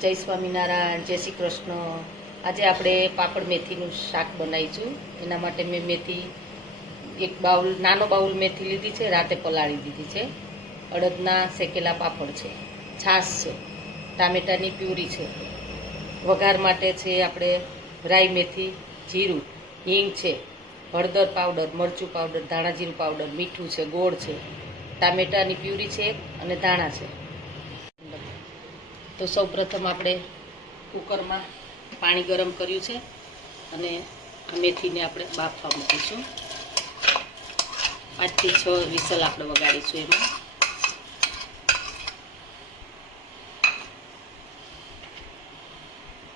જય સ્વામિનારાયણ, જય શ્રી કૃષ્ણ. આજે આપણે પાપડ મેથીનું શાક બનાવીશું. એના માટે મેં મેથી એક બાઉલ, નાનો બાઉલ મેથી લીધી છે, રાતે પલાળી દીધી છે. અડદના શેકેલા પાપડ છે. છાશ છે. ટામેટાની પ્યુરી છે. વઘાર માટે છે આપણે રાઈ મેથી, જીરું, હિંગ છે. હળદર પાવડર, મરચું પાવડર, ધાણા જીરું પાવડર, મીઠું છે, ગોળ છે. ટામેટાની પ્યુરી છે અને ધાણા છે. તો સૌ પ્રથમ આપણે કુકરમાં પાણી ગરમ કર્યું છે અને મેથીને આપણે બાફવા મૂકીશું. પાંચથી છ વિસલ આપણે વગાડીશું એમાં.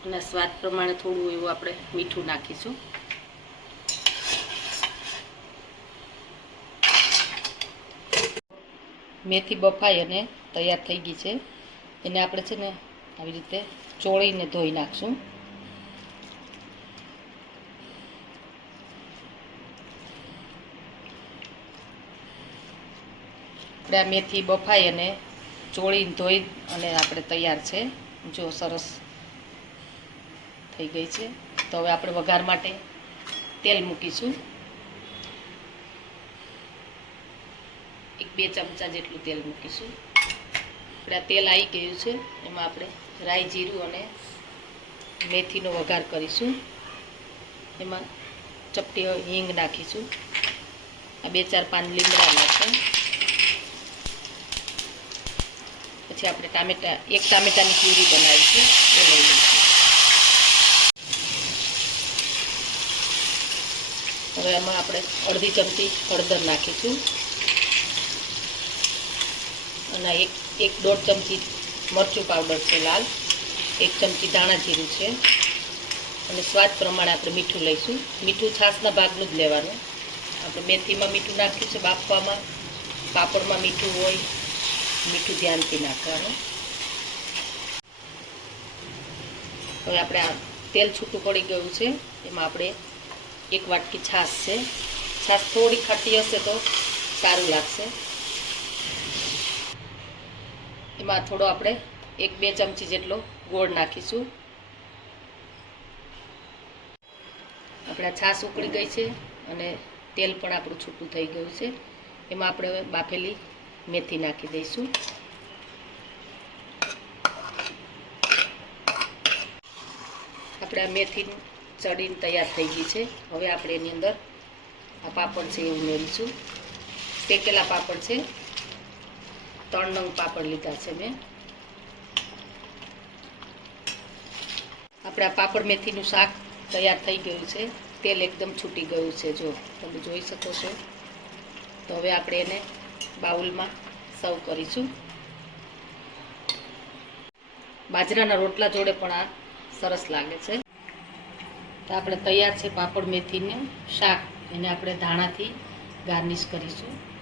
અને સ્વાદ પ્રમાણે થોડું એવું આપણે મીઠું નાખીશું. મેથી બફાઈ અને તૈયાર થઈ ગઈ છે. એને આપણે છે ને આવી રીતે ચોળીને ધોઈ નાખશું. આપણે આ મેથી બફાઈ અને ચોળીને ધોઈ અને આપણે તૈયાર છે. જો સરસ થઈ ગઈ છે. તો હવે આપણે વઘાર માટે તેલ મૂકીશું. એક બે ચમચા જેટલું તેલ મૂકીશું. આપણે આ તેલ આવી ગયું છે, એમાં આપણે રાઈ જીરું અને મેથીનો વઘાર કરીશું. એમાં ચપટી હિંગ નાખીશું. આ બે ચાર પાન લીમડા નાખે પછી આપણે ટામેટા, એક ટામેટાની પ્યુરી બનાવીશું, એ લઈ લઈશું. હવે એમાં આપણે અડધી ચમચી હળદર નાખીશું. અને એક એક દોઢ ચમચી મરચું પાવડર છે લાલ, એક ચમચી ધાણા જીરું છે અને સ્વાદ પ્રમાણે આપણે મીઠું લઈશું. મીઠું છાશના ભાગનું જ લેવાનું. આપણે મેથીમાં મીઠું નાખ્યું છે બાફવામાં. પાપડમાં મીઠું હોય, મીઠું ધ્યાનથી નાખવાનું. હવે આપણે આ તેલ છૂટું પડી ગયું છે. એમાં આપણે એક વાટકી છાશ છે. છાશ થોડી ખાટી હશે તો સારું લાગશે. એમાં થોડો આપણે એક બે ચમચી જેટલો ગોળ નાખીશું. આપણે આ છાશ ઉકળી ગઈ છે અને તેલ પણ આપણું છૂટું થઈ ગયું છે. એમાં આપણે બાફેલી મેથી નાખી દઈશું. આપણે આ મેથી ચડીને તૈયાર થઈ ગઈ છે. હવે આપણે એની અંદર આ પાપડ છે એ ઉમેરીશું. શેકેલા પાપડ છે. ત્રણ નંગ પાપડ લીધા છે મેં. આપણા પાપડ મેથીનું શાક તૈયાર થઈ ગયું છે. તેલ એકદમ છૂટી ગયું છે. જો તમે જોઈ શકો છો. તો હવે આપણે એને બાઉલમાં સર્વ કરીશું. બાજરાના રોટલા જોડે પણ આ સરસ લાગે છે. તો આપણે તૈયાર છે પાપડ મેથીનું શાક. એને આપણે ધાણાથી ગાર્નિશ કરીશું.